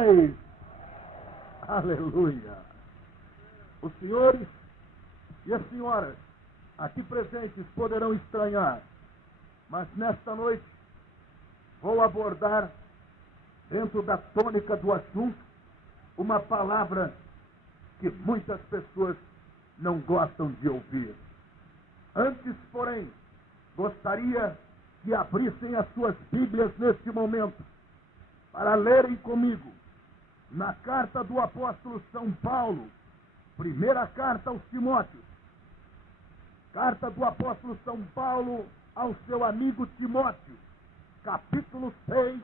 paz. Aleluia. Os senhores e as senhoras aqui presentes poderão estranhar, mas nesta noite vou abordar, dentro da tônica do assunto, uma palavra que muitas pessoas não gostam de ouvir. Antes, porém, gostaria que abrissem as suas Bíblias neste momento, para lerem comigo, na carta do apóstolo São Paulo, primeira carta aos Timóteos, carta do apóstolo São Paulo ao seu amigo Timóteo, capítulo 6,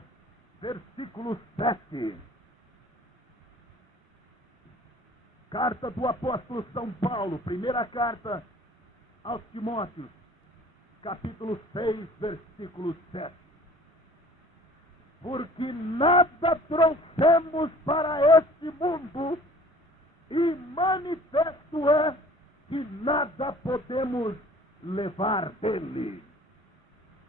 versículo 7. Carta do apóstolo São Paulo, primeira carta aos Timóteos, capítulo 6, versículo 7. Porque nada trouxemos para este mundo, e manifesto é que nada podemos levar dele.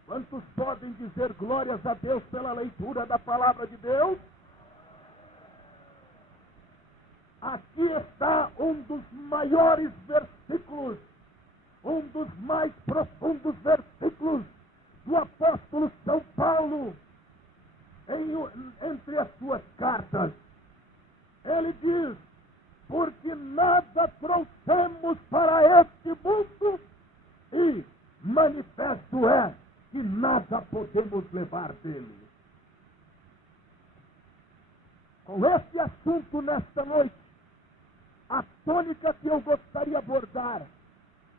Quantos podem dizer glórias a Deus pela leitura da palavra de Deus? Aqui está um dos maiores versículos, um dos mais profundos versículos do apóstolo São Paulo entre as suas cartas. Ele diz: porque nada trouxemos para este mundo, e manifesto é que nada podemos levar dele. Com este assunto nesta noite, a tônica que eu gostaria de abordar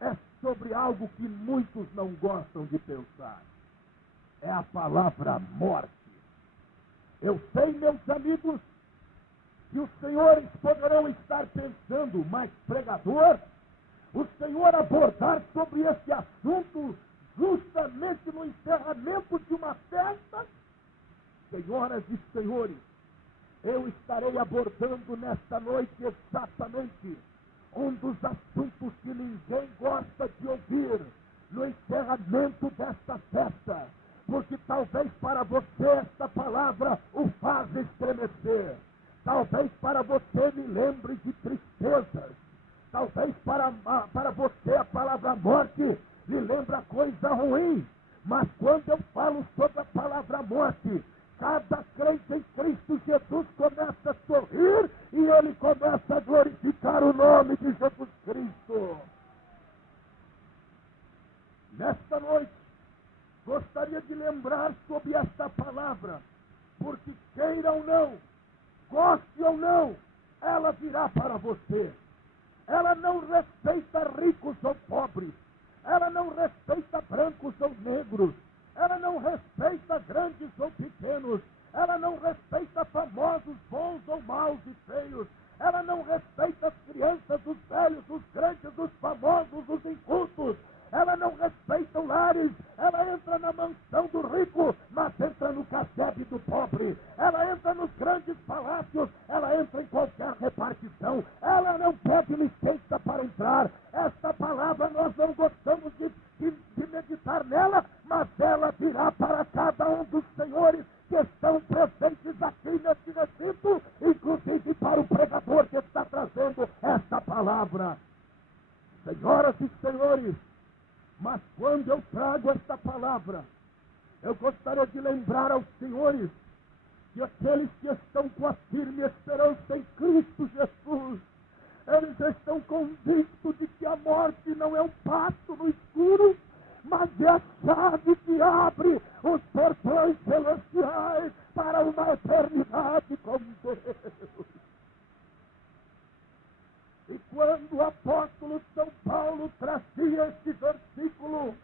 é sobre algo que muitos não gostam de pensar. É a palavra morte. Eu sei, meus amigos, que os senhores poderão estar pensando, mas pregador, o senhor abordar sobre esse assunto justamente no encerramento de uma festa? Senhoras e senhores, eu estarei abordando nesta noite exatamente um dos assuntos que ninguém gosta de ouvir no encerramento desta festa, porque talvez para você esta palavra o faz estremecer, talvez para você me lembre de tristezas, talvez para você a palavra morte lhe lembra coisa ruim, mas quando eu falo sobre a palavra morte, cada crente em Cristo Jesus começa a sorrir e ele começa a glorificar o nome de Jesus Cristo. Nesta noite, gostaria de lembrar sobre esta palavra, porque queira ou não, goste ou não, ela virá para você. Ela não respeita ricos ou pobres, ela não respeita brancos ou negros, ela não respeita grandes ou pequenos, ela não respeita famosos, bons ou maus e feios, ela não respeita as crianças, os velhos, os grandes, os famosos, os incultos, ela não respeita lares, ela entra na mansão do rico, mas entra no casebre do pobre, ela entra nos grandes palácios, ela entra em qualquer repartição, ela não pede licença para entrar. Esta palavra nós não gostamos de meditar nela, mas ela virá para cada um dos senhores que estão presentes aqui neste recinto, inclusive para o pregador que está trazendo esta palavra. Senhoras e senhores, mas quando eu trago esta palavra, eu gostaria de lembrar aos senhores que aqueles que estão com a firme esperança em Cristo Jesus, eles estão convictos de que a morte não é um passo no escuro, mas é a chave que abre os portões celestiais para uma eternidade com Deus. E quando o apóstolo São Paulo trazia este versículo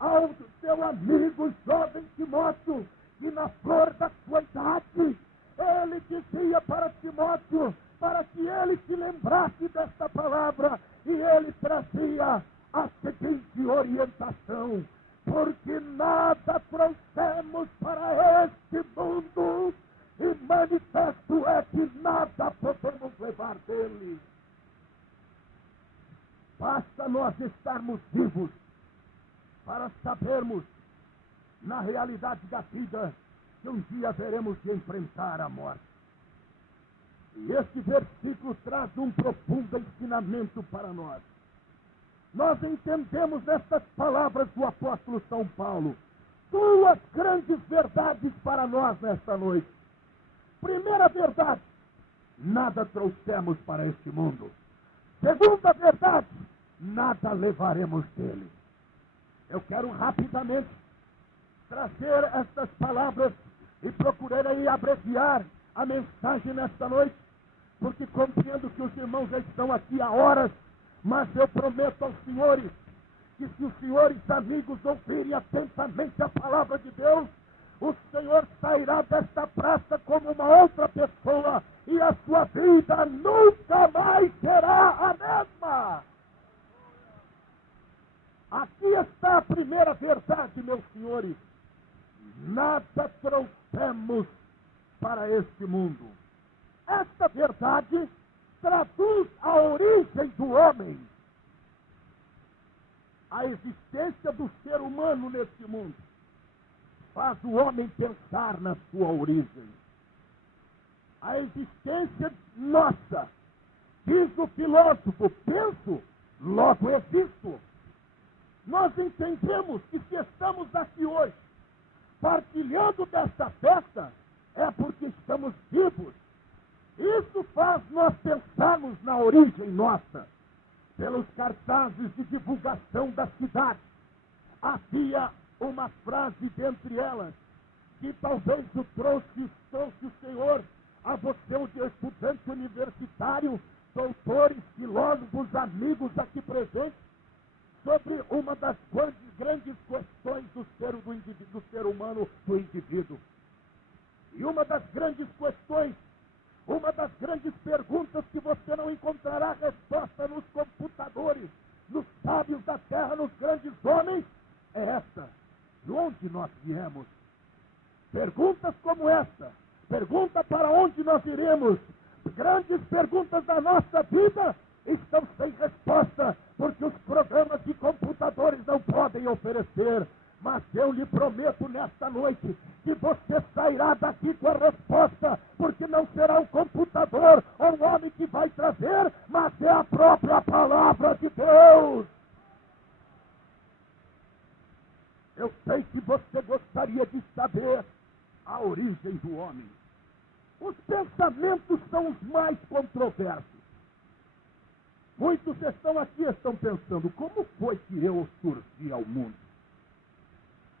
ao seu amigo jovem Timóteo, e na flor da sua idade, ele dizia para Timóteo, para que ele se lembrasse desta palavra, e ele trazia a seguinte orientação: porque nada trouxemos para este mundo, e manifesto é que nada podemos levar dele. Basta nós estarmos vivos para sabermos, na realidade da vida, que um dia veremos de enfrentar a morte. E este versículo traz um profundo ensinamento para nós. Nós entendemos nestas palavras do apóstolo São Paulo duas grandes verdades para nós nesta noite. Primeira verdade, nada trouxemos para este mundo. Segunda verdade, nada levaremos dele. Eu quero rapidamente trazer estas palavras e procurarei abreviar a mensagem nesta noite, porque compreendo que os irmãos já estão aqui há horas, mas eu prometo aos senhores que se os senhores amigos ouvirem atentamente a palavra de Deus, o Senhor sairá desta praça como uma outra pessoa e a sua vida nunca mais será a mesma. Aqui está a primeira verdade, meus senhores. Nada trouxemos para este mundo. Esta verdade traduz a origem do homem, a existência do ser humano neste mundo. Faz o homem pensar na sua origem. A existência nossa, diz o filósofo, penso, logo existo. Nós entendemos que se estamos aqui hoje, partilhando desta festa, é porque estamos vivos. Isso faz nós pensarmos na origem nossa. Pelos cartazes de divulgação da cidade, havia uma frase dentre elas, que talvez o trouxe o Senhor a você, o estudante universitário, doutores, filósofos, amigos aqui presentes, sobre uma das grandes questões do ser humano, do indivíduo. E uma das grandes questões, uma das grandes perguntas que você não encontrará resposta nos computadores, nos sábios da terra, nos grandes homens, é esta: de onde nós viemos? Perguntas como esta, pergunta para onde nós iremos, grandes perguntas da nossa vida estão sem resposta, porque os programas de computadores não podem oferecer. Mas eu lhe prometo nesta noite que você sairá daqui com a resposta, porque não será um computador ou um homem que vai trazer, mas é a própria palavra de Deus. Eu sei que você gostaria de saber a origem do homem. Os pensamentos são os mais controversos. Muitos estão aqui e estão pensando, como foi que eu surgi ao mundo?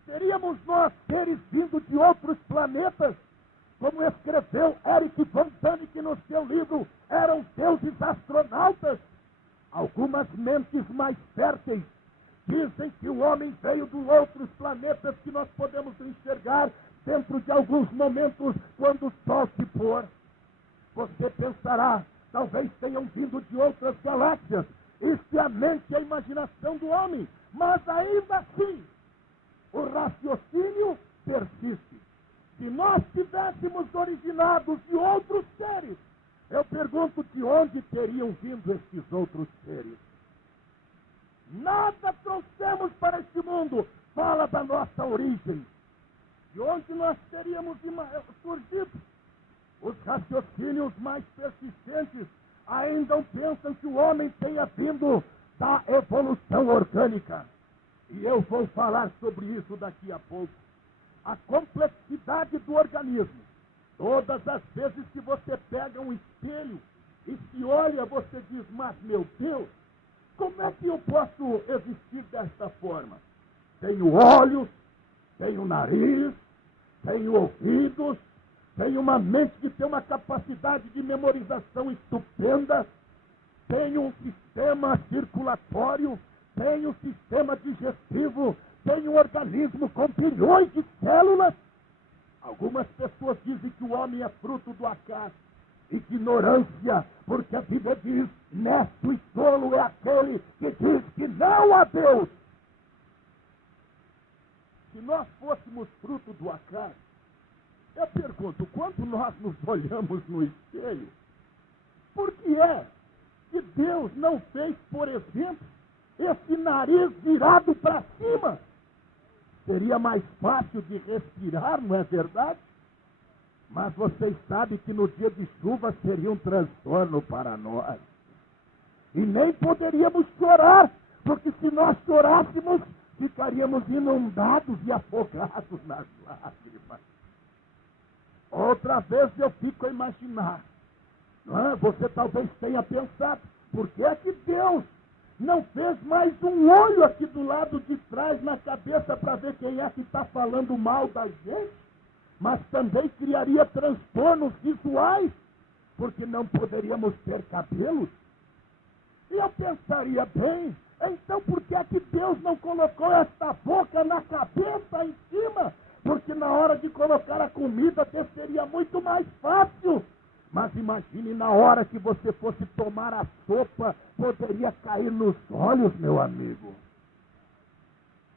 Seríamos nós seres vindos de outros planetas, como escreveu Eric von Däniken no seu livro Eram Deuses Astronautas? Algumas mentes mais férteis dizem que o homem veio de outros planetas que nós podemos enxergar dentro de alguns momentos quando o sol se pôr. Você pensará, talvez tenham vindo de outras galáxias. Isso é a mente e a imaginação do homem. Mas ainda assim, o raciocínio persiste. Se nós tivéssemos originados de outros seres, eu pergunto, de onde teriam vindo estes outros seres? Nada trouxemos para este mundo. Fala da nossa origem. De onde nós teríamos surgido? Os raciocínios mais persistentes ainda pensam que o homem tenha vindo da evolução orgânica. E eu vou falar sobre isso daqui a pouco. A complexidade do organismo. Todas as vezes que você pega um espelho e se olha, você diz, mas meu Deus, como é que eu posso existir desta forma? Tenho olhos, tenho nariz, tenho ouvidos, tenho uma mente que tem uma capacidade de memorização estupenda, tenho um sistema circulatório, tenho um sistema digestivo, tenho um organismo com bilhões de células. Algumas pessoas dizem que o homem é fruto do acaso. Ignorância, porque a Bíblia diz, nesto e tolo é aquele que diz que não há Deus. Se nós fôssemos fruto do acaso, eu pergunto, quando nós nos olhamos no espelho, por que é que Deus não fez, por exemplo, esse nariz virado para cima? Seria mais fácil de respirar, não é verdade? Mas vocês sabem que no dia de chuva seria um transtorno para nós. E nem poderíamos chorar, porque se nós chorássemos, ficaríamos inundados e afogados nas lágrimas. Outra vez eu fico a imaginar, não é? Você talvez tenha pensado, por que é que Deus não fez mais um olho aqui do lado de trás na cabeça para ver quem é que está falando mal da gente? Mas também criaria transtornos visuais, porque não poderíamos ter cabelos. E eu pensaria bem, então por que é que Deus não colocou esta boca na cabeça em cima? Porque na hora de colocar a comida seria muito mais fácil. Mas imagine na hora que você fosse tomar a sopa, poderia cair nos olhos, meu amigo.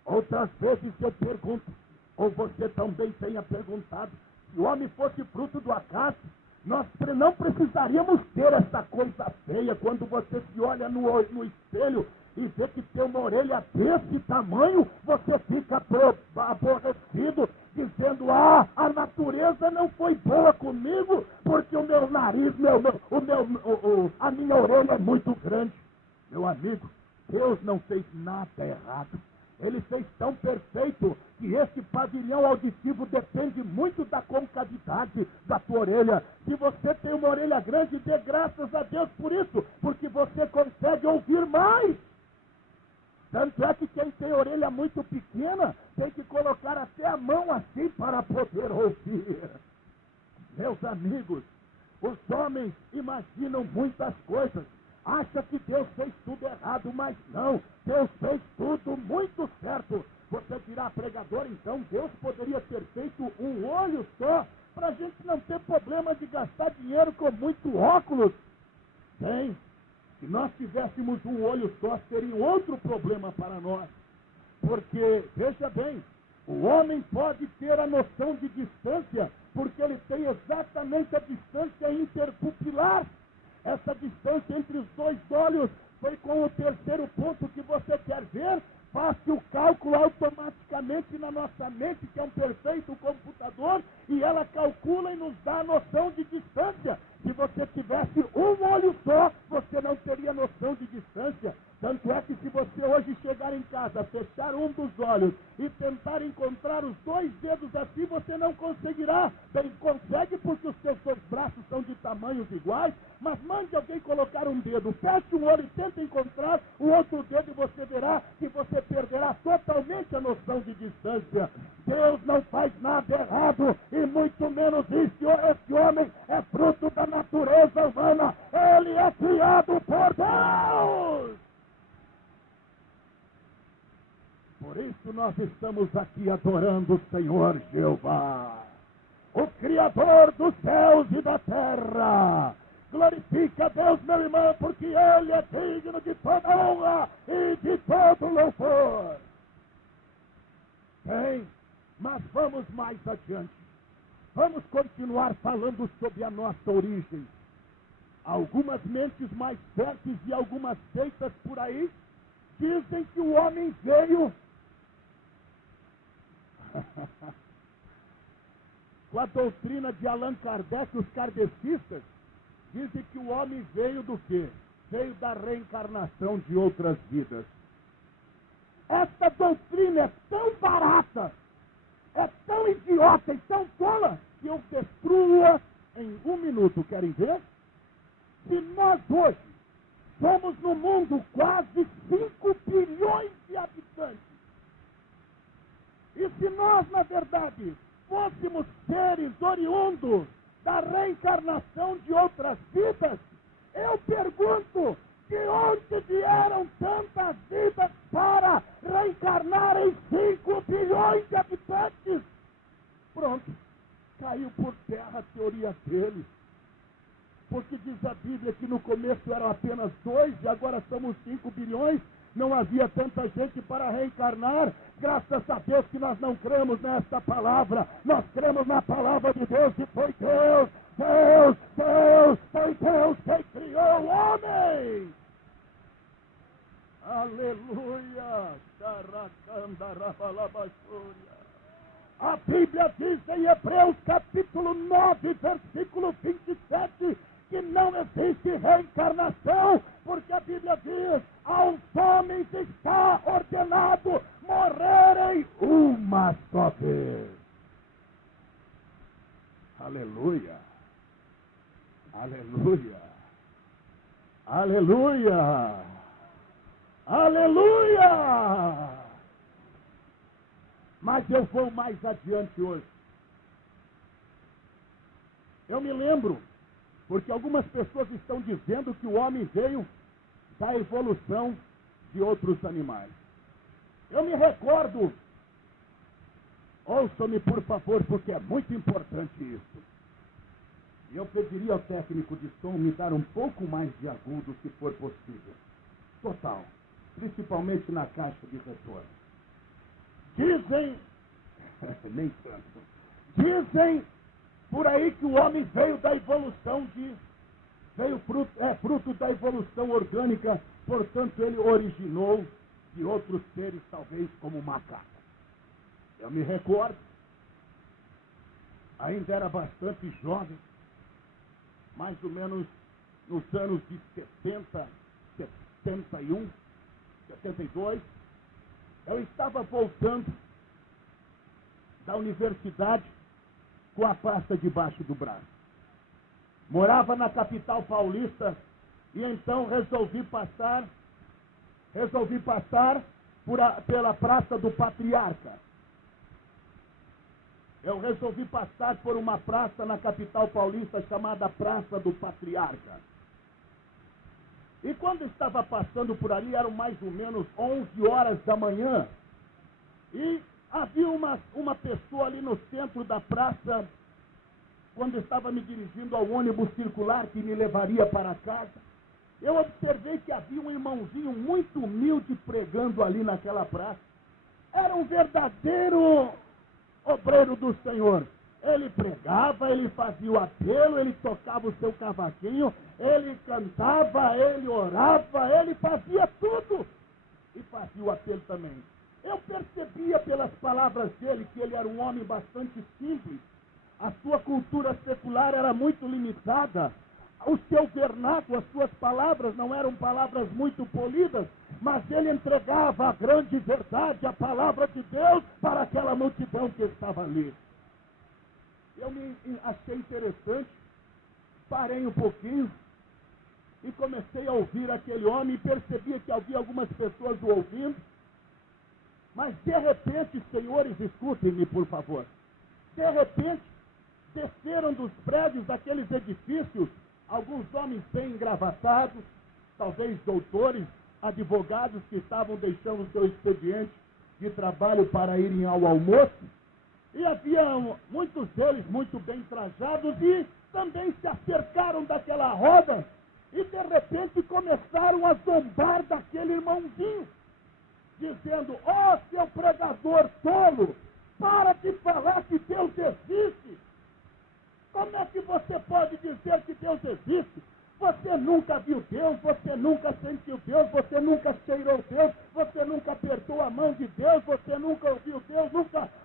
Outras vezes eu pergunto, ou você também tenha perguntado, se o homem fosse fruto do acaso, nós não precisaríamos ter essa coisa feia quando você se olha no espelho e vê que tem uma orelha desse tamanho, você fica aborrecido, dizendo, a natureza não foi boa comigo, porque o meu nariz, a minha orelha é muito grande. Meu amigo, Deus não fez nada errado. Ele fez tão perfeito que esse pavilhão auditivo depende muito da concavidade da tua orelha. Se você tem uma orelha grande, dê graças a Deus por isso, porque você consegue ouvir mais. Tanto é que quem tem orelha muito pequena tem que colocar até a mão assim para poder ouvir. Meus amigos, os homens imaginam muitas coisas. Acha que Deus fez tudo errado, mas não. Deus fez tudo muito certo. Você dirá, pregador, então Deus poderia ter feito um olho só, para a gente não ter problema de gastar dinheiro com muito óculos. Bem, se nós tivéssemos um olho só, seria outro problema para nós. Porque, veja bem, o homem pode ter a noção de distância, porque ele tem exatamente a distância interpupilar. Essa distância entre os dois olhos foi com o terceiro ponto que você quer ver. Faça o cálculo automaticamente na nossa mente, que é um perfeito computador, e ela calcula e nos dá a noção de distância. Se você tivesse um olho só, você não teria noção de distância. Tanto é que se você hoje chegar em casa, fechar um dos olhos e tentar encontrar os dois dedos assim, você não conseguirá. Bem, consegue porque os seus dois braços são de tamanhos iguais, mas mande alguém colocar um dedo, feche um olho e tente encontrar o outro dedo e você verá que você perderá totalmente a noção de distância. Deus não faz nada errado, e muito menos esse homem é fruto da natureza humana. Ele é criado por Deus. Por isso nós estamos aqui adorando o Senhor Jeová, o Criador dos céus e da terra. Glorifica a Deus, meu irmão, porque Ele é digno de toda honra e de todo louvor. Bem, mas vamos mais adiante. Vamos continuar falando sobre a nossa origem. Algumas mentes mais férteis e algumas seitas por aí dizem que o homem veio com a doutrina de Allan Kardec, os kardecistas dizem que o homem veio do quê? Veio da reencarnação de outras vidas. Esta doutrina é tão barata, é tão idiota e tão tola, que eu destruo-a em um minuto. Querem ver? Se nós hoje somos no mundo quase 5 bilhões de habitantes, e se nós, na verdade, fôssemos seres oriundos da reencarnação de outras vidas, eu pergunto, de onde vieram tantas vidas para reencarnar em 5 bilhões de habitantes? Pronto, caiu por terra a teoria deles. Porque diz a Bíblia que no começo eram apenas 2 e agora somos 5 bilhões. Não havia tanta gente para reencarnar. Graças a Deus que nós não cremos nesta palavra. Nós cremos na palavra de Deus, e foi Deus quem criou o homem. Aleluia! A Bíblia diz em Hebreus capítulo 9, versículo 27, que não existe reencarnação, porque a Bíblia diz: aos homens está ordenado morrerem uma só vez. Aleluia, aleluia, aleluia, aleluia. Mas eu vou mais adiante hoje. Eu me lembro, porque algumas pessoas estão dizendo que o homem veio da evolução de outros animais. Eu me recordo, ouça-me por favor, porque é muito importante isso. E eu pediria ao técnico de som me dar um pouco mais de agudo, se for possível. Total, principalmente na caixa de retorno. Dizem, nem tanto, dizem por aí que o homem veio da evolução fruto da evolução orgânica, portanto ele originou de outros seres, talvez como macaco. Eu me recordo, ainda era bastante jovem, mais ou menos nos anos de 70, 71, 72, eu estava voltando da universidade com a pasta debaixo do braço. Morava na capital paulista e então resolvi passar pela Praça do Patriarca. Eu resolvi passar por uma praça na capital paulista chamada Praça do Patriarca. E quando estava passando por ali, eram mais ou menos 11 horas da manhã, e havia uma pessoa ali no centro da praça, quando estava me dirigindo ao ônibus circular que me levaria para casa. Eu observei que havia um irmãozinho muito humilde pregando ali naquela praça. Era um verdadeiro obreiro do Senhor. Ele pregava, ele fazia o apelo, ele tocava o seu cavaquinho, ele cantava, ele orava, ele fazia tudo. E fazia o apelo também. Eu percebia pelas palavras dele que ele era um homem bastante simples. A sua cultura secular era muito limitada. O seu vernáculo, as suas palavras não eram palavras muito polidas, mas ele entregava a grande verdade, a palavra de Deus, para aquela multidão que estava ali. Eu me achei interessante, parei um pouquinho e comecei a ouvir aquele homem e percebia que havia algumas pessoas o ouvindo, mas de repente, senhores, escutem-me por favor, de repente desceram dos prédios daqueles edifícios alguns homens bem engravatados, talvez doutores, advogados que estavam deixando o seu expediente de trabalho para irem ao almoço, e havia muitos deles muito bem trajados e também se acercaram daquela roda e de repente começaram a zombar daquele irmãozinho, dizendo: ó, seu pregador tolo, para de falar que Deus existe. Como é que você pode dizer que Deus existe? Você nunca viu Deus, você nunca sentiu Deus, você nunca cheirou Deus, você nunca apertou a mão de Deus, você nunca ouviu Deus,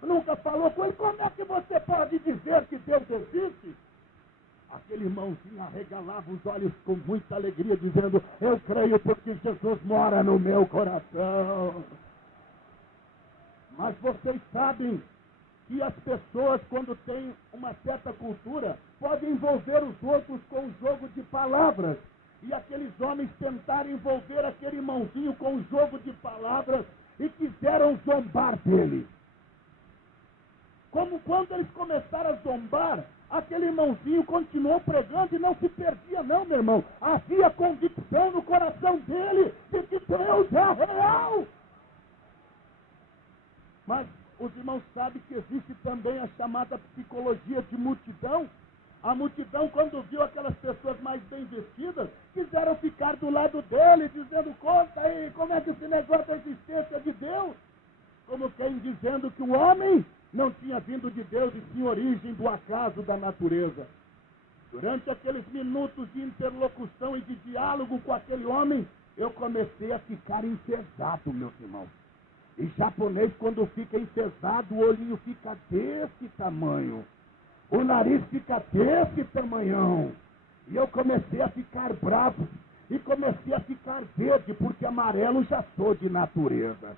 nunca falou com Ele. Como é que você pode dizer que Deus existe? Aquele irmãozinho arregalava os olhos com muita alegria, dizendo: eu creio porque Jesus mora no meu coração. Mas vocês sabem que as pessoas, quando têm uma certa cultura, podem envolver os outros com um jogo de palavras. E aqueles homens tentaram envolver aquele irmãozinho com um jogo de palavras e quiseram zombar dele. Como quando eles começaram a zombar, aquele irmãozinho continuou pregando e não se perdia não, meu irmão. Havia convicção no coração dele de que Deus é real. Mas os irmãos sabem que existe também a chamada psicologia de multidão. A multidão, quando viu aquelas pessoas mais bem vestidas, quiseram ficar do lado dele, dizendo: conta aí, como é que esse negócio da existência de Deus? Como quem dizendo que o homem não tinha vindo de Deus e sim origem do acaso da natureza. Durante aqueles minutos de interlocução e de diálogo com aquele homem, eu comecei a ficar enfesado, meus irmãos. E japonês, quando fica enfesado, o olhinho fica desse tamanho. O nariz fica desse tamanhão. E eu comecei a ficar bravo. E comecei a ficar verde, porque amarelo já sou de natureza.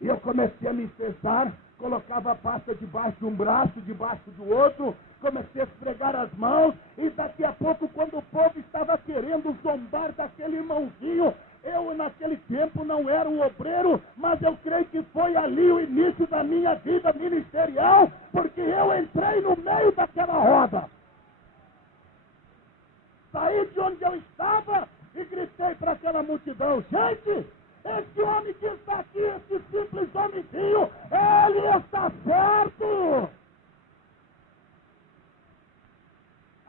E eu comecei a me enfesar, colocava a pasta debaixo de um braço, debaixo do outro, comecei a esfregar as mãos, e daqui a pouco, quando o povo estava querendo zombar daquele irmãozinho, eu naquele tempo não era um obreiro, mas eu creio que foi ali o início da minha vida ministerial, porque eu entrei no meio daquela roda. Saí de onde eu estava e gritei para aquela multidão: gente, esse homem que está aqui, esse simples homenzinho, ele está certo.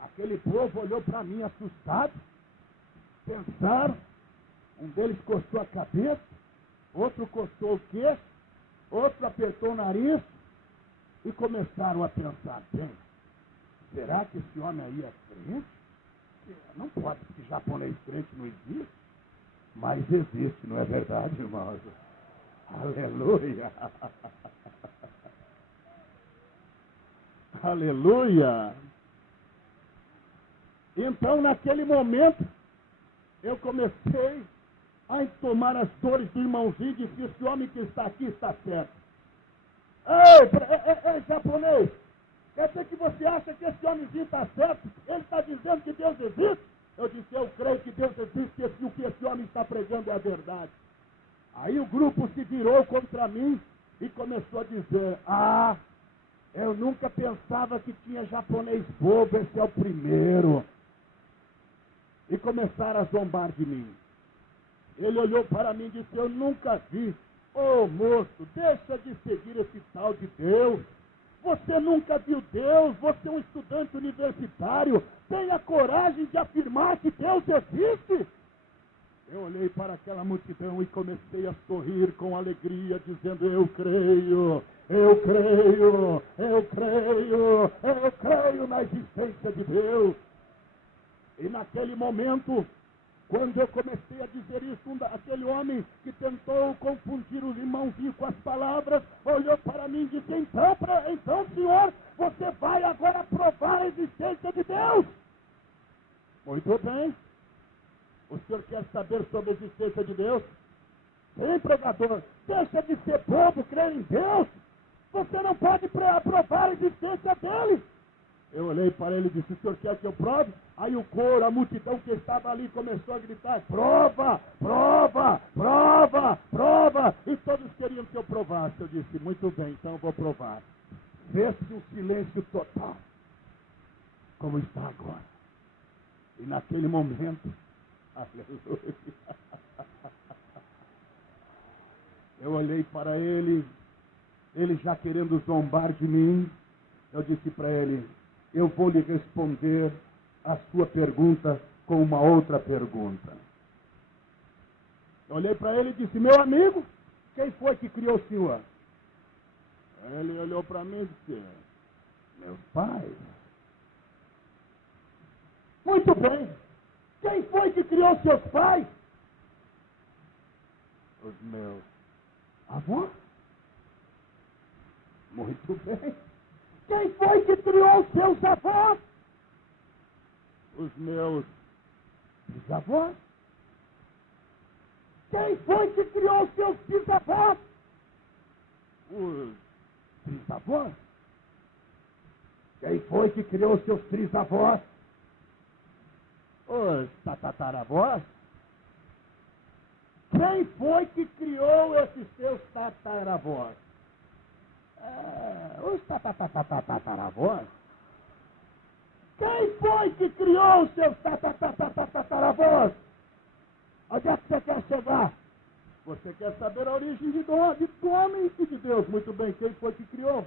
Aquele povo olhou para mim assustado, pensaram, um deles coçou a cabeça, outro coçou o queixo, outro apertou o nariz e começaram a pensar: bem, será que esse homem aí é crente? Não pode, porque japonês crente não existe. Mas existe, não é verdade, irmãos? Aleluia! Aleluia! Então, naquele momento, eu comecei a tomar as dores do irmãozinho e disse: esse homem que está aqui está certo. Ei, japonês, quer dizer que você acha que esse homenzinho está certo? Ele está dizendo que Deus existe? Eu disse: eu creio que Deus existe, e o que esse homem está pregando é a verdade. Aí o grupo se virou contra mim e começou a dizer: eu nunca pensava que tinha japonês bobo, esse é o primeiro. E começaram a zombar de mim. Ele olhou para mim e disse: eu nunca vi. Ô moço, deixa de seguir esse tal de Deus. Você nunca viu Deus, você é um estudante universitário, tenha coragem de afirmar que Deus existe. Eu olhei para aquela multidão e comecei a sorrir com alegria, dizendo: eu creio, eu creio, eu creio, eu creio na existência de Deus. E naquele momento, quando eu comecei a dizer isso, aquele homem que tentou confundir o irmãozinho com as palavras, olhou para mim e disse: então, senhor, você vai agora provar a existência de Deus. Muito bem. O senhor quer saber sobre a existência de Deus? Sim, pregador. Deixa de ser bobo, crer em Deus. Você não pode provar a existência dele. Eu olhei para ele e disse: o senhor quer que eu prove? Aí o coro, a multidão que estava ali começou a gritar: prova, prova, prova, prova. E todos queriam que eu provasse. Eu disse: muito bem, então eu vou provar. Fez-se um silêncio total, como está agora. E naquele momento, aleluia, eu olhei para ele já querendo zombar de mim. Eu disse para ele: eu vou lhe responder a sua pergunta com uma outra pergunta. Eu olhei para ele e disse: meu amigo, quem foi que criou o senhor? Ele olhou para mim e disse: meus pais. Muito bem. Quem foi que criou seus pais? Os meus avós. Muito bem. Quem foi que criou os seus avós? Os meus bisavós. Quem foi que criou os seus bisavós? Os trisavós. Quem foi que criou os seus trisavós? Os tataravós. Quem foi que criou esses seus tataravós? Os tataravós. Quem foi que criou os seus tataravós? Onde é que você quer chegar? Você quer saber a origem do homem e de Deus. Muito bem, quem foi que criou?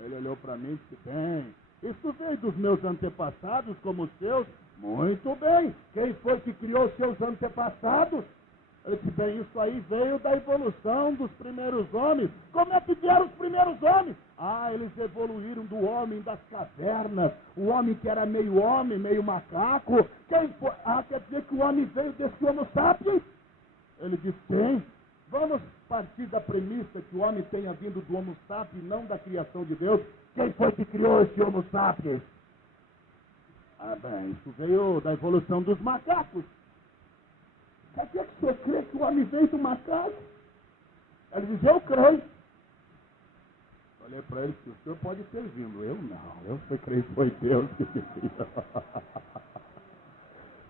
Ele olhou para mim e disse: bem, isso veio dos meus antepassados como os seus. Muito bem, quem foi que criou os seus antepassados? Ele disse: bem, isso aí veio da evolução dos primeiros homens. Como é que vieram os primeiros homens? Eles evoluíram do homem das cavernas, o homem que era meio homem, meio macaco. Quem foi? Quer dizer que o homem veio desse Homo sapiens? Ele disse: sim. vamos partir da premissa que o homem tenha vindo do Homo sapiens, não da criação de Deus. Quem foi que criou esse Homo sapiens? Ah, bem, isso veio da evolução dos macacos. Por que você crê que o homem veio do macaco? Ele diz, eu creio. Falei para ele que o senhor pode ter vindo. Eu não, eu só creio que foi Deus que me criou.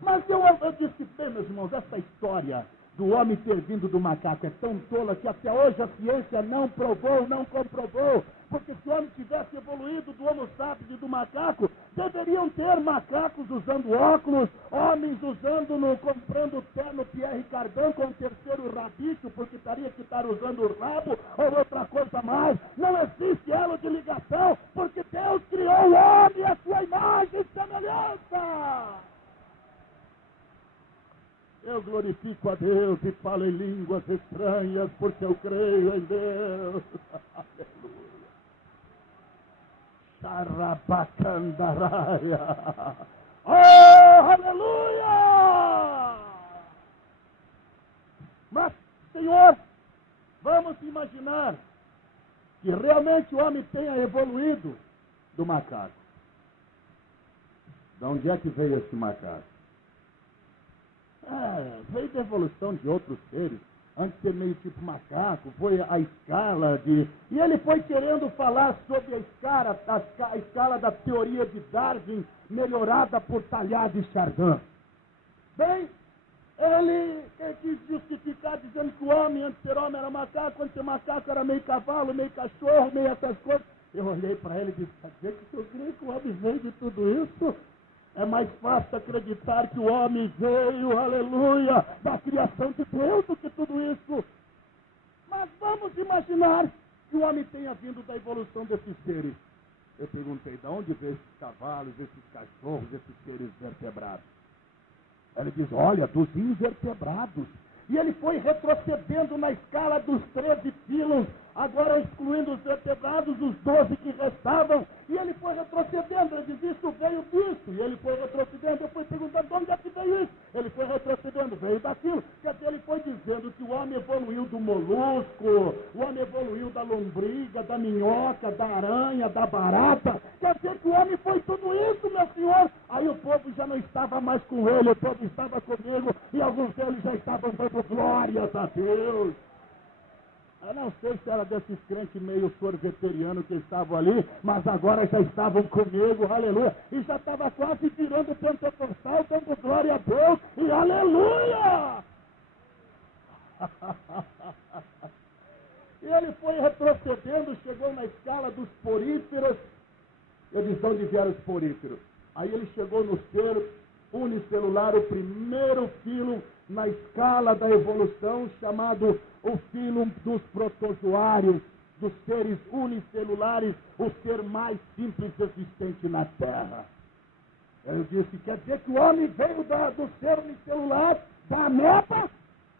Mas eu disse, bem, meus irmãos, essa história do homem ter vindo do macaco é tão tola que até hoje a ciência não provou, não comprovou. Porque se o homem tivesse evoluído do Homo sapiens e do macaco, deveriam ter macacos usando óculos, homens comprando terno Pierre Cardin com o terceiro rabicho, porque teria que estar usando o rabo ou outra coisa mais. Não existe elo de ligação, porque Deus criou o homem à sua imagem e semelhança. Eu glorifico a Deus e falo em línguas estranhas, porque eu creio em Deus. Aleluia. Xarabacandaraia. Oh, aleluia! Mas, Senhor, vamos imaginar que realmente o homem tenha evoluído do macaco. De onde é que veio esse macaco? Veio da evolução de outros seres. Antes de ser meio tipo macaco, foi a escala de... E ele foi querendo falar sobre a escala da teoria de Darwin, melhorada por Teilhard e Chardin. Bem, ele quis justificar dizendo que o homem, antes de ser homem, era macaco, antes de ser macaco era meio cavalo, meio cachorro, meio essas coisas. Eu olhei para ele e disse, quer dizer que eu creio que o homem veio de tudo isso? É mais fácil acreditar que o homem veio, aleluia, da criação de Deus do que tudo isso. Mas vamos imaginar que o homem tenha vindo da evolução desses seres. Eu perguntei, de onde veio esses cavalos, esses cachorros, esses seres vertebrados? Ele diz, olha, dos invertebrados. E ele foi retrocedendo na escala dos 13 quilos, agora excluindo os vertebrados, os 12 que restavam, e ele foi retrocedendo, ele diz, isso veio disso, e ele foi retrocedendo, eu fui perguntando, de onde é que veio isso? Ele foi retrocedendo, veio daquilo, quer dizer, ele foi dizendo que o homem evoluiu do molusco, o homem evoluiu da lombriga, da minhoca, da aranha, da barata, quer dizer que o homem foi tudo isso, meu senhor. Aí o povo já não estava mais com ele, o povo estava comigo, e alguns deles já estavam dando glórias a Deus. Eu não sei se era desses crentes meio sorveterianos que estavam ali, mas agora já estavam comigo, aleluia, e já estava quase virando pentecostal, dando glória a Deus, e aleluia! E ele foi retrocedendo, chegou na escala dos poríferos. Eu disse, de onde vieram os poríferos? Aí ele chegou no ser unicelular, o primeiro filo na escala da evolução, chamado o filo dos protozoários, dos seres unicelulares, o ser mais simples existente na Terra. Ele disse, quer dizer que o homem veio do ser unicelular, da ameba?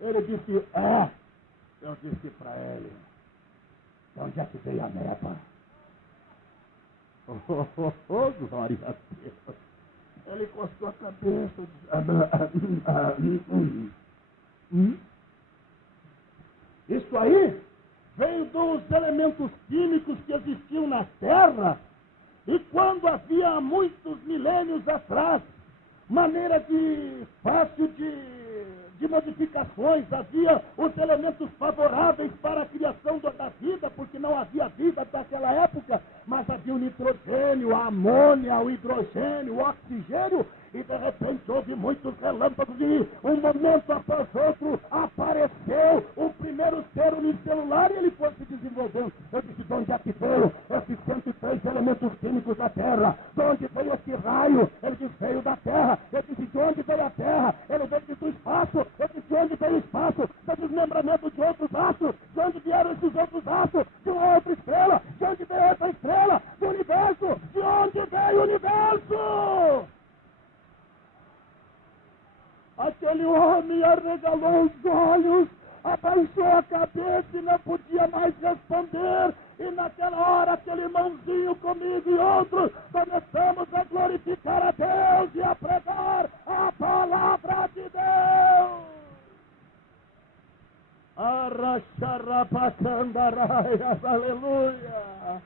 Ele disse, é. Eu disse para ele, de onde é que veio a ameba? Glória a Deus. Ele encostou a cabeça e disse, isso aí veio dos elementos químicos que existiam na Terra, e quando havia muitos milênios atrás, maneira fácil de modificações, havia os elementos favoráveis para a criação da vida, porque não havia vida naquela época, mas havia o nitrogênio, a amônia, o hidrogênio, o oxigênio, e de repente houve muitos relâmpagos e um momento após outro apareceu o primeiro ser unicelular e ele foi se desenvolvendo. Eu disse, de onde é que veio esses 103 elementos químicos da Terra? De onde veio esse raio? Ele disse, veio da Terra. Eu disse, de onde veio a Terra? Ele veio do espaço. Eu disse, de onde veio o espaço? Do desmembramento de outros astros. De onde vieram esses outros astros? De uma outra estrela. De onde veio essa estrela? Do universo. De onde veio o universo? Aquele homem arregalou os olhos, abaixou a cabeça e não podia mais responder. E naquela hora, aquele irmãozinho comigo e outros, começamos a glorificar a Deus e a pregar a palavra de Deus. Candaraias, aleluia.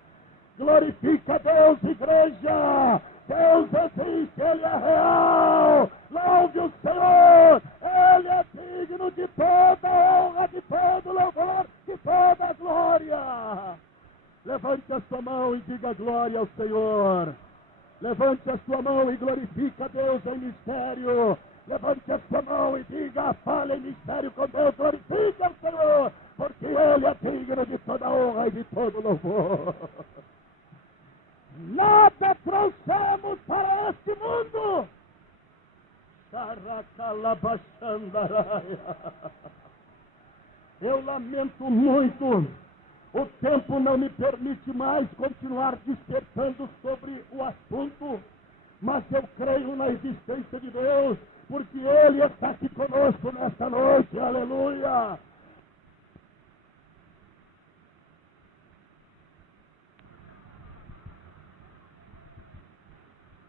Glorifica Deus, igreja. Deus existe, Ele é real. Louve o Senhor. Ele é digno de toda honra, de todo louvor, de toda glória. Levante a sua mão e diga glória ao Senhor. Levante a sua mão e glorifica a Deus em mistério. Levante a sua mão e diga, fale em mistério com Deus, glorifica ao Senhor, porque Ele é digno de toda honra e de todo louvor. Nada trouxemos para este mundo. Eu lamento muito. O tempo não me permite mais continuar dissertando sobre o assunto, mas eu creio na existência de Deus, porque Ele está aqui conosco nesta noite, aleluia.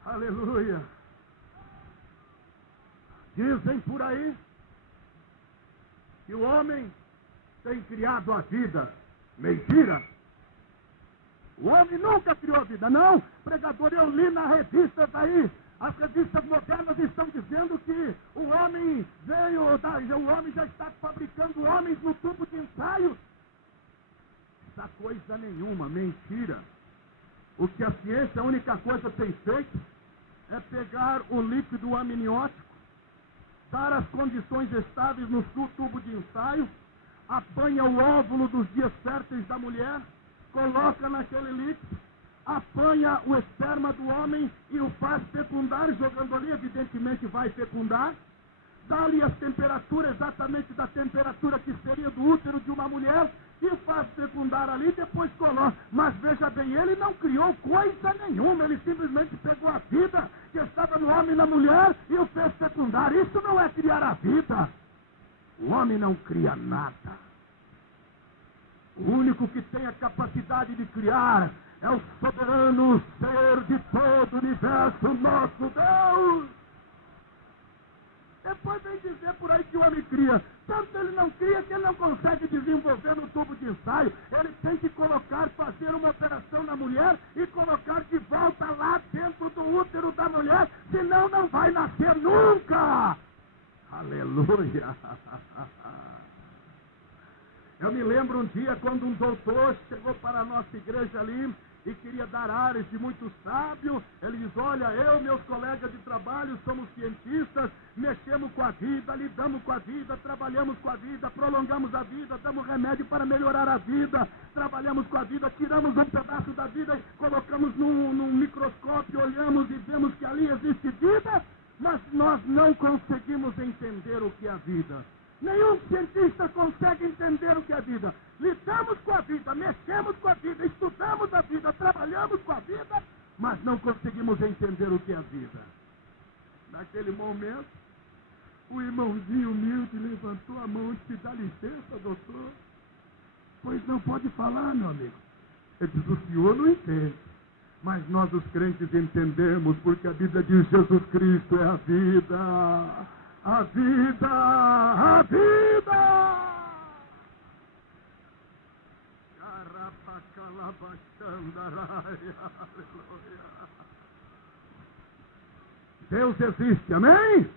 Aleluia. Dizem por aí que o homem tem criado a vida. Mentira! O homem nunca criou a vida, não. Pregador, eu li nas revistas aí, as revistas modernas estão dizendo que o homem o homem já está fabricando homens no tubo de ensaio. Essa coisa nenhuma, mentira. O que a ciência, a única coisa que tem feito é pegar o líquido amniótico, dar as condições estáveis no tubo de ensaio, apanha o óvulo dos dias férteis da mulher, coloca naquele líquido, apanha o esperma do homem e o faz fecundar, jogando ali, evidentemente vai fecundar, dá-lhe as temperaturas, exatamente da temperatura que seria do útero de uma mulher, e faz fecundar ali, depois coloca. Mas veja bem, ele não criou coisa nenhuma, ele simplesmente pegou a vida que estava no homem e na mulher e o fez fecundar. Isso não é criar a vida. O homem não cria nada. O único que tem a capacidade de criar é o soberano ser de todo o universo, nosso Deus. Depois vem dizer por aí que o homem cria. Tanto ele não cria que ele não consegue desenvolver no tubo de ensaio. Ele tem que fazer uma operação na mulher e colocar de volta lá dentro do útero da mulher, senão não vai nascer nunca. Aleluia! Eu me lembro um dia quando um doutor chegou para a nossa igreja ali e queria dar áreas de muito sábio. Ele diz, olha, eu e meus colegas de trabalho somos cientistas, mexemos com a vida, lidamos com a vida, trabalhamos com a vida, prolongamos a vida, damos remédio para melhorar a vida, trabalhamos com a vida, tiramos um pedaço da vida e colocamos num microscópio, olhamos e vemos que ali existe vida, mas nós não conseguimos entender o que é a vida. Nenhum cientista consegue entender o que é a vida. Lidamos com a vida, mexemos com a vida, estudamos a vida, trabalhamos com a vida, mas não conseguimos entender o que é a vida. Naquele momento, o irmãozinho humilde levantou a mão e disse, dá licença, doutor. Pois não pode falar, meu amigo. Ele diz, o senhor não entende. Mas nós os crentes entendemos, porque a Bíblia diz, Jesus Cristo é a vida. A vida, a vida! Deus existe, amém?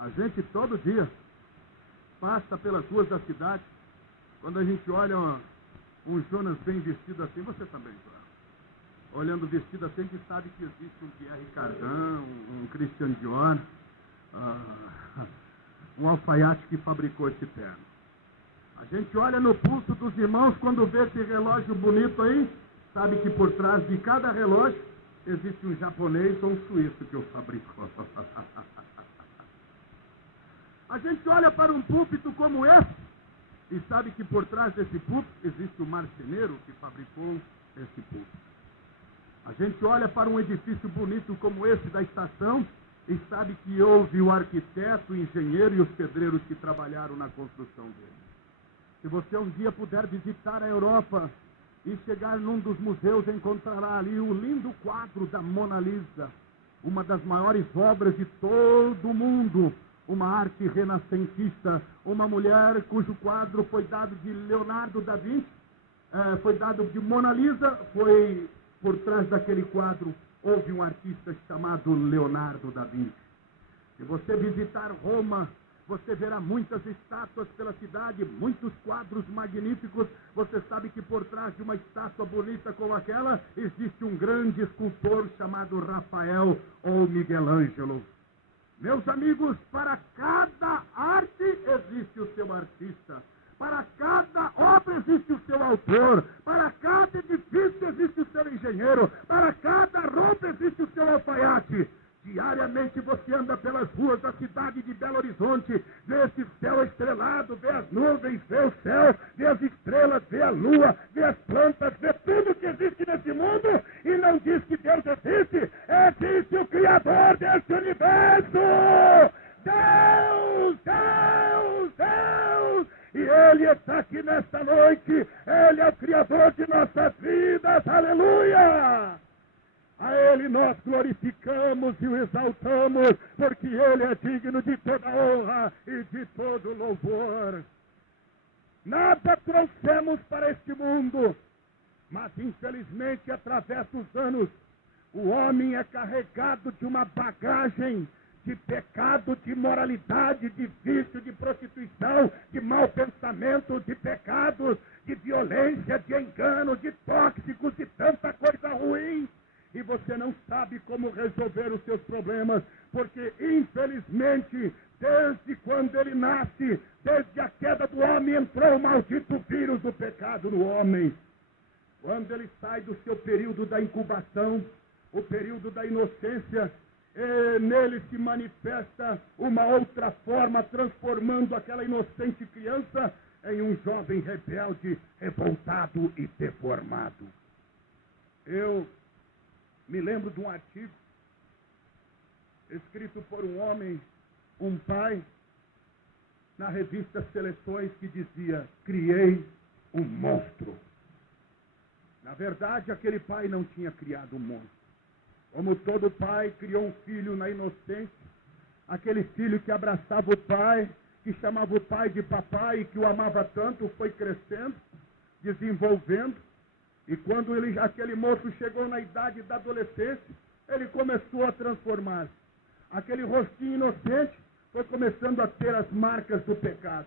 A gente todo dia passa pelas ruas da cidade, quando a gente olha um Jonas bem vestido assim, você também, claro. Olhando vestido assim, a gente sabe que existe um Pierre Cardin, um Christian Dior, um alfaiate que fabricou esse terno. A gente olha no pulso dos irmãos, quando vê esse relógio bonito aí, sabe que por trás de cada relógio existe um japonês ou um suíço que o fabricou. A gente olha para um púlpito como esse e sabe que por trás desse púlpito existe um marceneiro que fabricou esse púlpito. A gente olha para um edifício bonito como esse da estação e sabe que houve o arquiteto, o engenheiro e os pedreiros que trabalharam na construção dele. Se você um dia puder visitar a Europa e chegar num dos museus, encontrará ali o lindo quadro da Mona Lisa, uma das maiores obras de todo o mundo, uma arte renascentista, uma mulher cujo quadro foi dado de Leonardo da Vinci, foi dado de Mona Lisa, foi por trás daquele quadro, houve um artista chamado Leonardo da Vinci. Se você visitar Roma, você verá muitas estátuas pela cidade, muitos quadros magníficos. Você sabe que por trás de uma estátua bonita como aquela, existe um grande escultor chamado Rafael ou Miguel Ângelo. Meus amigos, para cada arte existe o seu artista. Para cada obra existe o seu autor. Para cada edifício existe o seu engenheiro. Para cada roupa existe o seu alfaiate. Diariamente você anda pelas ruas da cidade de Belo Horizonte, vê esse céu estrelado, vê as nuvens, vê o céu, vê as estrelas, vê a lua, vê as plantas, vê tudo que existe nesse mundo e não diz que Deus existe. Existe o Criador desse universo! Deus, Deus, Deus! E Ele está aqui nesta noite, Ele é o Criador de nossas vidas, aleluia! A Ele nós glorificamos e o exaltamos, porque Ele é digno de toda honra e de todo louvor. Nada trouxemos para este mundo, mas infelizmente através dos anos, o homem é carregado de uma bagagem de pecado, de imoralidade, de vício, de prostituição, de mau pensamento, de pecados, de violência, de engano, de tóxicos, de tanta coisa ruim. E você não sabe como resolver os seus problemas, porque infelizmente, desde quando ele nasce, desde a queda do homem, entrou o maldito vírus do pecado no homem. Quando ele sai do seu período da incubação, o período da inocência, nele se manifesta uma outra forma, transformando aquela inocente criança em um jovem rebelde, revoltado e deformado. Eu me lembro de um artigo escrito por um homem, um pai, na revista Seleções, que dizia: criei um monstro. Na verdade, aquele pai não tinha criado um monstro. Como todo pai, criou um filho na inocência, aquele filho que abraçava o pai, que chamava o pai de papai e que o amava tanto, foi crescendo, desenvolvendo. E quando aquele moço chegou na idade da adolescência, ele começou a transformar-se. Aquele rostinho inocente foi começando a ter as marcas do pecado.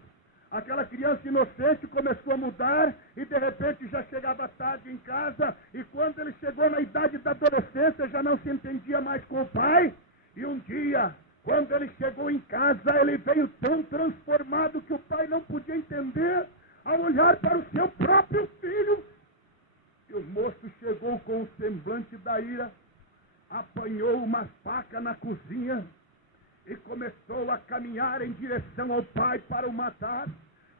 Aquela criança inocente começou a mudar e de repente já chegava tarde em casa, e quando ele chegou na idade da adolescência já não se entendia mais com o pai. E um dia, quando ele chegou em casa, ele veio tão transformado que o pai não podia entender ao olhar para o seu próprio filho. E o moço chegou com o semblante da ira, apanhou uma faca na cozinha e começou a caminhar em direção ao pai para o matar.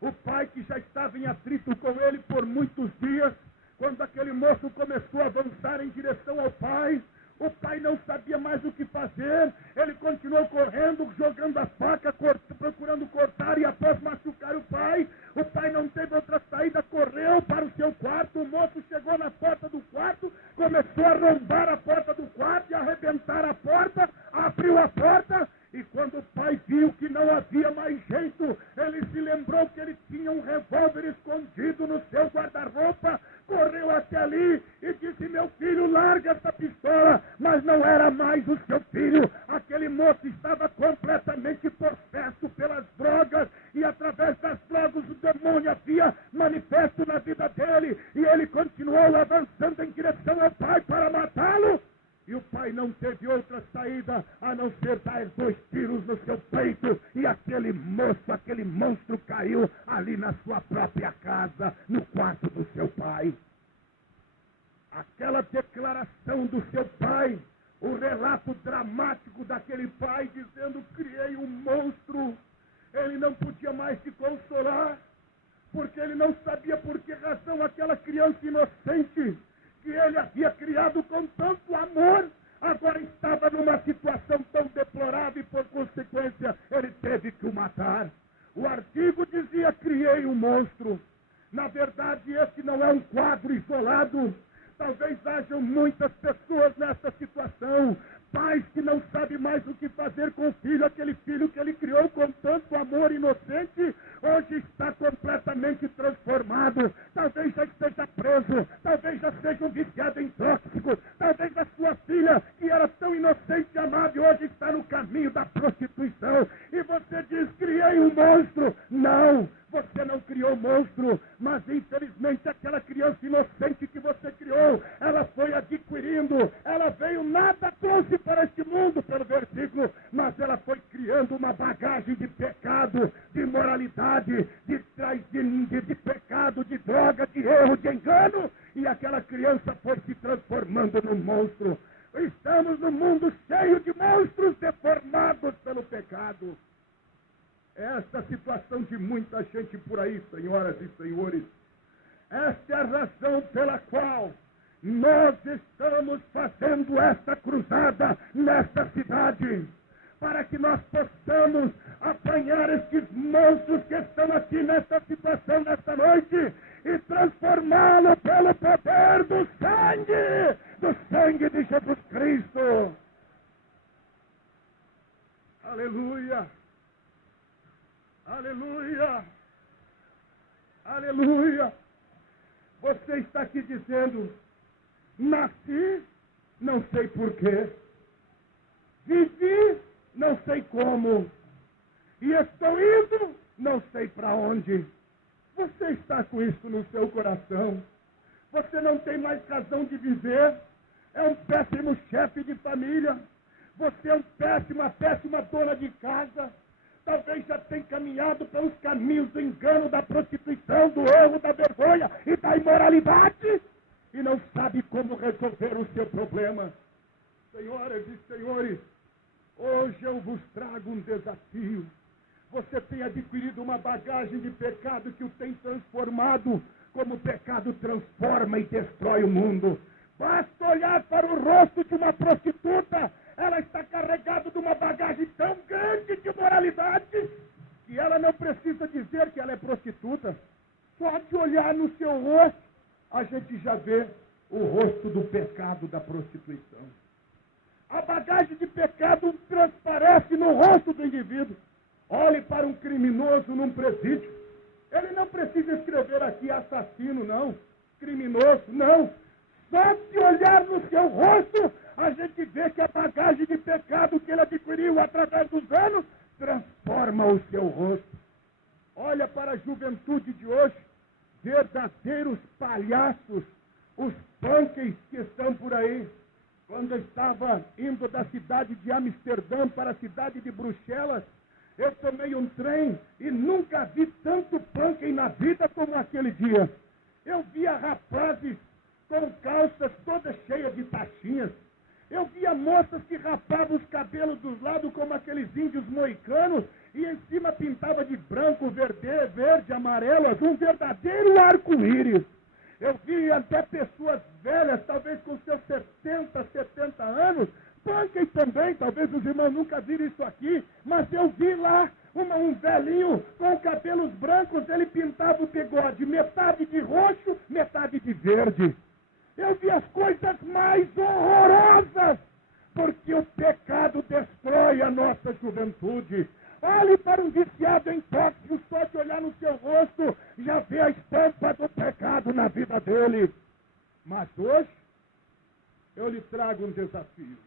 O pai, que já estava em atrito com ele por muitos dias, quando aquele moço começou a avançar em direção ao pai, o pai não sabia mais o que fazer. Ele continuou correndo, jogando a faca, procurando cortar, e após machucar o pai não teve outra saída, correu para o seu quarto. O moço chegou na porta do quarto, começou a arrombar a porta do quarto e arrebentar a porta, abriu a porta, e quando o pai viu que não havia mais jeito, ele se lembrou que ele tinha um revólver escondido no seu guarda-roupa, correu até ali e disse: meu filho, larga essa pistola. Mas não era mais o seu filho. Aquele moço estava completamente possesso pelas drogas, e através das drogas o demônio havia manifesto na vida dele, e ele continuou avançando em direção ao pai para matá-lo. E o pai não teve outra saída a não ser dar 2 tiros no seu peito, e aquele moço, aquele monstro caiu ali na sua própria casa, no quarto do seu pai. Aquela declaração do seu pai, o relato dramático daquele pai dizendo: criei um monstro. Ele não podia mais se consolar, porque ele não sabia por que razão aquela criança inocente que ele havia criado com tanto amor, agora estava numa situação tão deplorável e, por consequência, ele teve que o matar. O artigo dizia: criei um monstro. Na verdade, esse não é um quadro isolado. Talvez hajam muitas pessoas nessa situação, pais que não sabem mais o que fazer com o filho, aquele filho que ele criou com caminho da prostituição. E você diz, criei um monstro. Não, você não criou monstro, mas infelizmente aquela criança inocente que você criou, ela foi adquirindo, ela veio, nada trouxe para este mundo, pelo versículo, mas ela foi criando uma bagagem de pecado, de imoralidade, de pecado, de droga, de erro, de engano, e aquela criança foi se transformando num monstro. Estamos num mundo cheio de monstros deformados pelo pecado. Esta situação de muita gente por aí, senhoras e senhores, esta é a razão pela qual nós estamos fazendo esta cruzada nesta cidade, para que nós possamos apanhar estes monstros que estão aqui nesta situação nesta noite e transformá-lo pelo poder do sangue de Jesus Cristo. Aleluia! Aleluia! Aleluia! Você está aqui dizendo, nasci, não sei porquê, vivi, não sei como, e estou indo, não sei para onde. Você está com isso no seu coração. Você não tem mais razão de viver. É um péssimo chefe de família. Você é uma péssima dona de casa. Talvez já tenha caminhado pelos caminhos do engano, da prostituição, do erro, da vergonha e da imoralidade. E não sabe como resolver o seu problema. Senhoras e senhores, hoje eu vos trago um desafio. Você tem adquirido uma bagagem de pecado que o tem transformado, como o pecado transforma e destrói o mundo. Basta olhar para o rosto de uma prostituta, ela está carregada de uma bagagem tão grande de moralidade, que ela não precisa dizer que ela é prostituta. Só de olhar no seu rosto, a gente já vê o rosto do pecado da prostituição. A bagagem de pecado transparece no rosto do indivíduo. Olhe para um criminoso num presídio. Ele não precisa escrever aqui assassino, não. Criminoso, não. Só de olhar no seu rosto, a gente vê que a bagagem de pecado que ele adquiriu através dos anos transforma o seu rosto. Olha para a juventude de hoje, verdadeiros palhaços, os punks que estão por aí. Quando eu estava indo da cidade de Amsterdã para a cidade de Bruxelas, eu tomei um trem e nunca vi tanto punk na vida como aquele dia. Eu via rapazes com calças todas cheias de taxinhas. Eu via moças que rapavam os cabelos dos lados como aqueles índios moicanos e em cima pintava de branco, verde, amarelo, um verdadeiro arco-íris. Eu vi até pessoas velhas, talvez com seus 60, 70 anos, punk também, talvez os irmãos nunca viram isso aqui, mas eu vi lá um velhinho com cabelos brancos, ele pintava o bigode, metade de roxo, metade de verde. Eu vi as coisas mais horrorosas, porque o pecado destrói a nossa juventude. Olhe para um viciado em tóxico, só de olhar no seu rosto, já vê a estampa do pecado na vida dele. Mas hoje, eu lhe trago um desafio.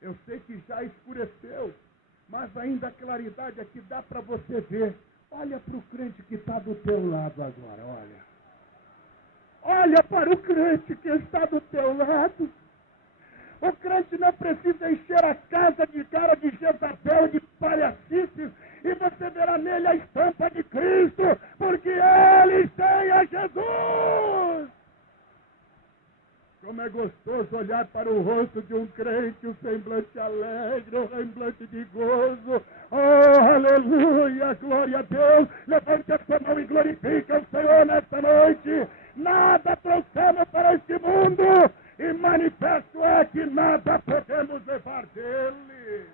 Eu sei que já escureceu, mas ainda a claridade aqui dá para você ver. Olha para o crente que está do teu lado agora, olha. Olha para o crente que está do teu lado. O crente não precisa encher a casa de cara de Jezabel, de palhacices, e você verá nele a estampa de Cristo, porque eles têm a Jesus. Como é gostoso olhar para o rosto de um crente, um semblante alegre, um semblante de gozo. Oh, aleluia, glória a Deus. Levante a sua mão e glorifique o Senhor nesta noite. Nada trouxemos para este mundo, e manifesto é que nada podemos levar dele.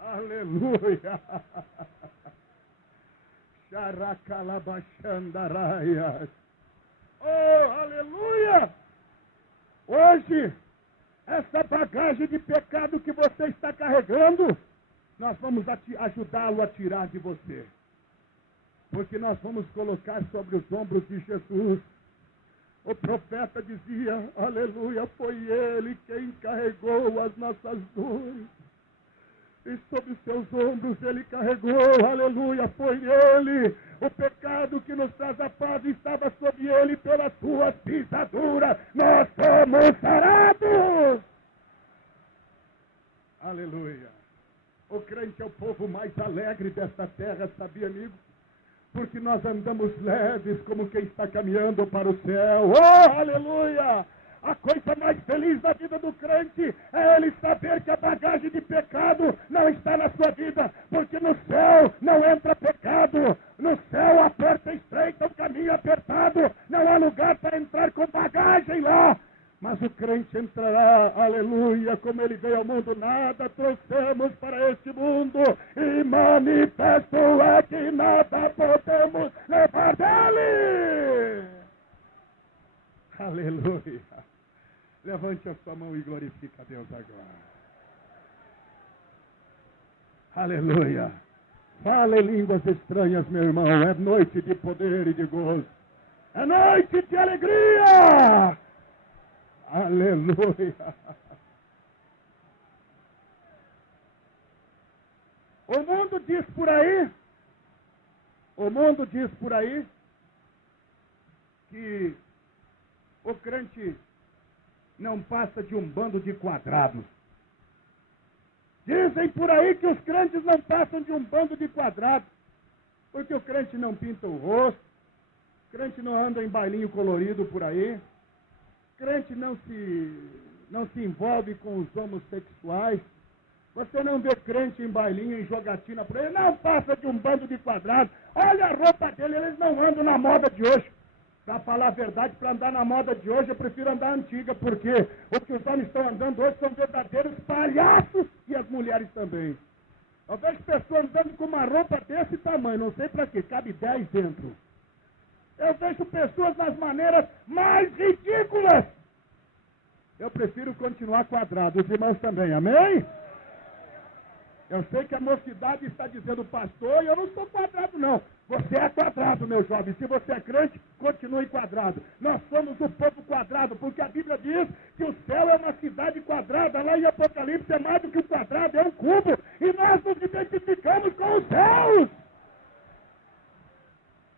Aleluia. Xaracalabachandaraias. Oh, aleluia. Hoje, essa bagagem de pecado que você está carregando, nós vamos ajudá-lo a tirar de você. Porque nós vamos colocar sobre os ombros de Jesus. O profeta dizia, aleluia, foi ele quem carregou as nossas dores. E sobre os seus ombros ele carregou, aleluia, foi ele. O pecado que nos traz a paz estava sobre ele, pelas suas pisaduras nós somos sarados. Aleluia. O crente é o povo mais alegre desta terra, sabia, amigo? Porque nós andamos leves como quem está caminhando para o céu. Oh, aleluia! A coisa mais feliz da vida do crente é ele saber que a bagagem de pecado não está na sua vida, porque no céu não entra pecado, no céu a porta estreita, o caminho apertado, não há lugar para entrar com bagagem lá. Mas o crente entrará, aleluia, como ele veio ao mundo, nada trouxemos para este mundo, e manifesto é que nada podemos levar dele. Aleluia. Levante a sua mão e glorifique a Deus agora. Aleluia. Fale em línguas estranhas, meu irmão. É noite de poder e de gozo. É noite de alegria. Aleluia. O mundo diz por aí que o crente não passa de um bando de quadrados. Dizem por aí que os crentes não passam de um bando de quadrados, porque o crente não pinta o rosto, o crente não anda em bailinho colorido por aí, o crente não se envolve com os homossexuais, você não vê crente em bailinho, em jogatina por aí, não passa de um bando de quadrados. Olha a roupa dele, eles não andam na moda de hoje. Para falar a verdade, para andar na moda de hoje, eu prefiro andar antiga, porque o que os homens estão andando hoje são verdadeiros palhaços, e as mulheres também. Eu vejo pessoas andando com uma roupa desse tamanho, não sei para quê, cabe 10 dentro. Eu vejo pessoas nas maneiras mais ridículas. Eu prefiro continuar quadrado, os irmãos também, amém? Eu sei que a mocidade está dizendo, pastor, eu não sou quadrado não. Você é quadrado, meu jovem. Se você é crente, continue quadrado. Nós somos o povo quadrado, porque a Bíblia diz que o céu é uma cidade quadrada. Lá em Apocalipse é mais do que um quadrado, é um cubo. E nós nos identificamos com os céus.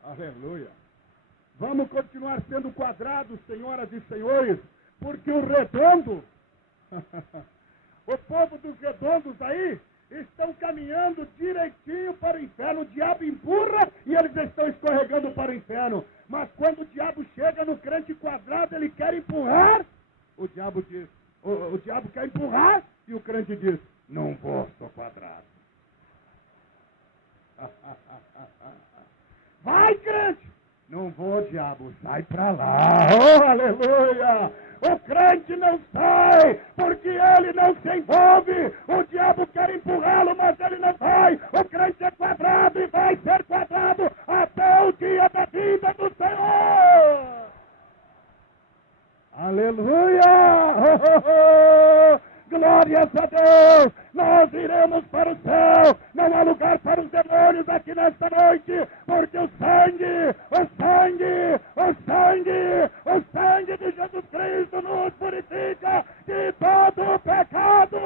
Aleluia. Vamos continuar sendo quadrados, senhoras e senhores, porque o redondo, o povo dos redondos aí, estão caminhando direitinho para o inferno. O diabo empurra e eles estão escorregando para o inferno. Mas quando o diabo chega no crente quadrado, ele quer empurrar. O diabo diz, o diabo quer empurrar e o crente diz, não vou, sou quadrado. Vai, crente! Não vou, diabo, sai para lá. Oh, aleluia! O crente não sai, porque ele não se envolve. O diabo quer empurrá-lo, mas ele não vai. O crente é quadrado e vai ser quadrado até o dia da vida do Senhor. Aleluia! Oh, oh, oh. Glórias a Deus! Nós iremos para o céu. Não há lugar para os demônios aqui nesta noite, porque o sangue de Jesus Cristo nos purifica de todo o pecado.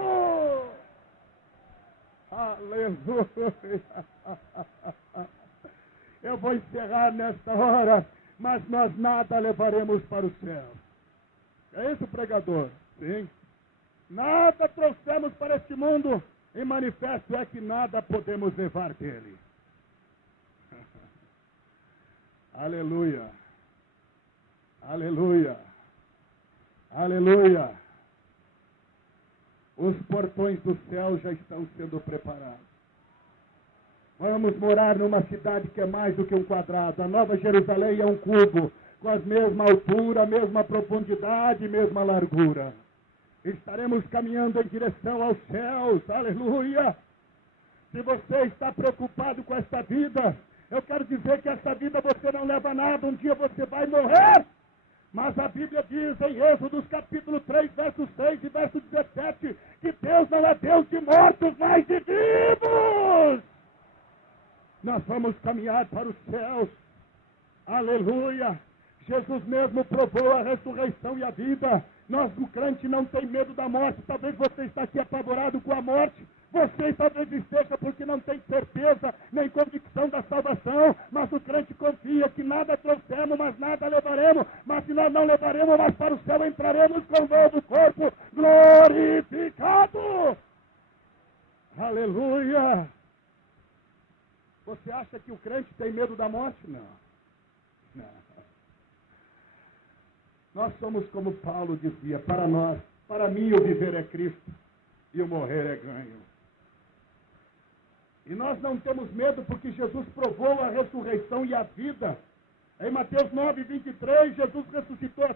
Aleluia! Eu vou encerrar nesta hora, mas nós nada levaremos para o céu. É isso, pregador? Sim. Nada trouxemos para este mundo, e manifesto é que nada podemos levar dele. Aleluia. Aleluia. Aleluia. Os portões do céu já estão sendo preparados. Vamos morar numa cidade que é mais do que um quadrado. A Nova Jerusalém é um cubo, com a mesma altura, a mesma profundidade, a mesma largura. Estaremos caminhando em direção aos céus, aleluia. Se você está preocupado com esta vida, eu quero dizer que essa vida você não leva nada, um dia você vai morrer. Mas a Bíblia diz em Êxodo capítulo 3, verso 6 e verso 17, que Deus não é Deus de mortos, mas de vivos. Nós vamos caminhar para os céus, aleluia. Jesus mesmo provou a ressurreição e a vida. Nós, do crente, não tem medo da morte. Talvez você está aqui apavorado com a morte. Você talvez esteja porque não tem certeza nem convicção da salvação. Mas o crente confia que nada trouxemos, mas nada levaremos. Mas se nós não levaremos, mas para o céu entraremos com um novo corpo glorificado. Aleluia! Você acha que o crente tem medo da morte? Não. Nós somos como Paulo dizia, para mim o viver é Cristo e o morrer é ganho. E nós não temos medo porque Jesus provou a ressurreição e a vida. Em Mateus 9, 23, Jesus ressuscitou a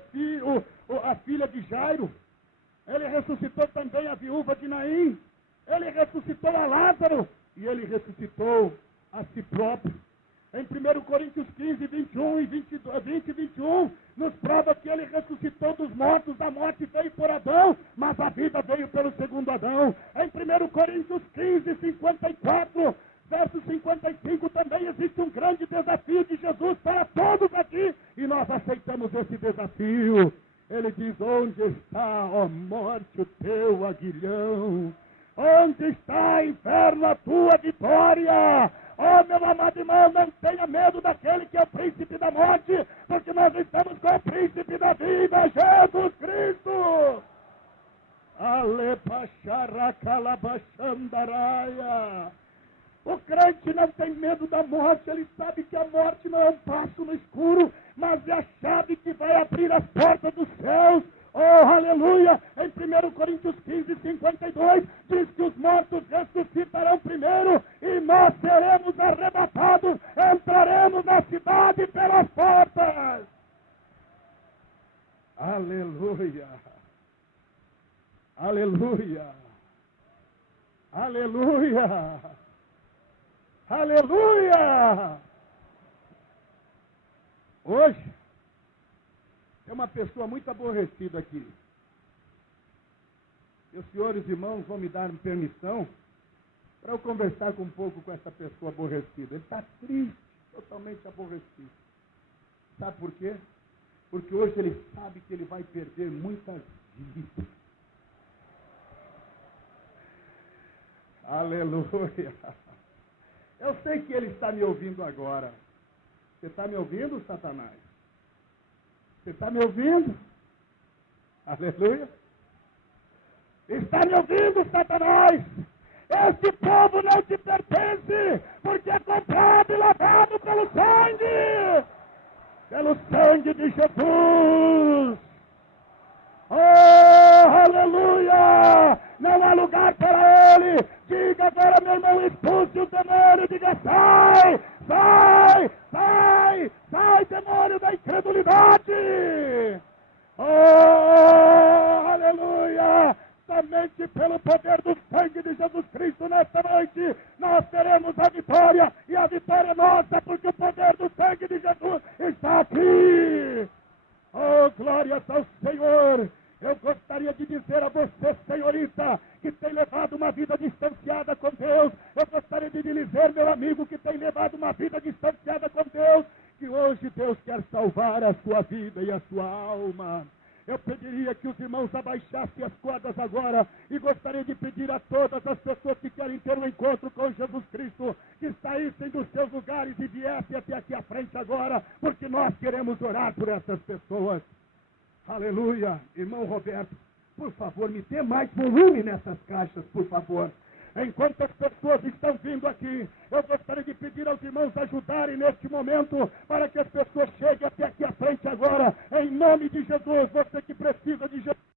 filha de Jairo. Ele ressuscitou também a viúva de Naim. Ele ressuscitou a Lázaro. E ele ressuscitou a si próprio. Em 1 Coríntios 15, 21 e 20 e 21, nos prova que ele ressuscitou dos mortos, a morte veio por Adão, mas a vida veio pelo segundo Adão. Em 1 Coríntios 15, 54, verso 55, também existe um grande desafio de Jesus para todos aqui, e nós aceitamos esse desafio. Ele diz, onde está, ó morte, o teu aguilhão? Onde está, inferno, a tua vitória? Oh, meu amado irmão, não tenha medo daquele que é o príncipe da morte, porque nós estamos com o príncipe da vida, Jesus Cristo. Alepacharacalabachandaraia. O crente não tem medo da morte, ele sabe que a morte não é um passo no escuro, mas é a chave que vai abrir as portas dos céus. Oh, aleluia! Em 1 Coríntios 15, 52, diz que os mortos ressuscitarão primeiro e nós seremos arrebatados, entraremos na cidade pelas portas. Aleluia! Aleluia! Aleluia! Aleluia! Hoje, é uma pessoa muito aborrecida aqui. Meus senhores irmãos vão me dar permissão para eu conversar um pouco com essa pessoa aborrecida. Ele está triste, totalmente aborrecido. Sabe por quê? Porque hoje ele sabe que ele vai perder muitas vidas. Aleluia! Eu sei que ele está me ouvindo agora. Você está me ouvindo, Satanás? Você está me ouvindo? Aleluia! Está me ouvindo, Satanás? Este povo não te pertence, porque é comprado e lavado pelo sangue de Jesus. Oh, aleluia! Não há lugar para ele. Diga agora, meu irmão, expulse o demônio, diga sai, sai, sai, sai, demônio da incredulidade. Oh, aleluia! Somente pelo poder do sangue de Jesus Cristo nesta noite nós teremos a vitória, e a vitória é nossa, porque o poder do sangue de Jesus está aqui. Oh, glórias ao Senhor! Eu gostaria de dizer a você, senhorita, que tem levado uma vida distanciada com Deus. Eu gostaria de dizer, meu amigo, que tem levado uma vida distanciada com Deus, que hoje Deus quer salvar a sua vida e a sua alma. Eu pediria que os irmãos abaixassem as cordas agora, e gostaria de pedir a todas as pessoas que querem ter um encontro com Jesus Cristo, que saíssem dos seus lugares e viessem até aqui à frente agora, porque nós queremos orar por essas pessoas. Aleluia! Irmão Roberto, por favor, me dê mais volume nessas caixas, por favor. Enquanto as pessoas estão vindo aqui, eu gostaria de pedir aos irmãos ajudarem neste momento, para que as pessoas cheguem até aqui à frente agora, em nome de Jesus. Você que precisa de Jesus.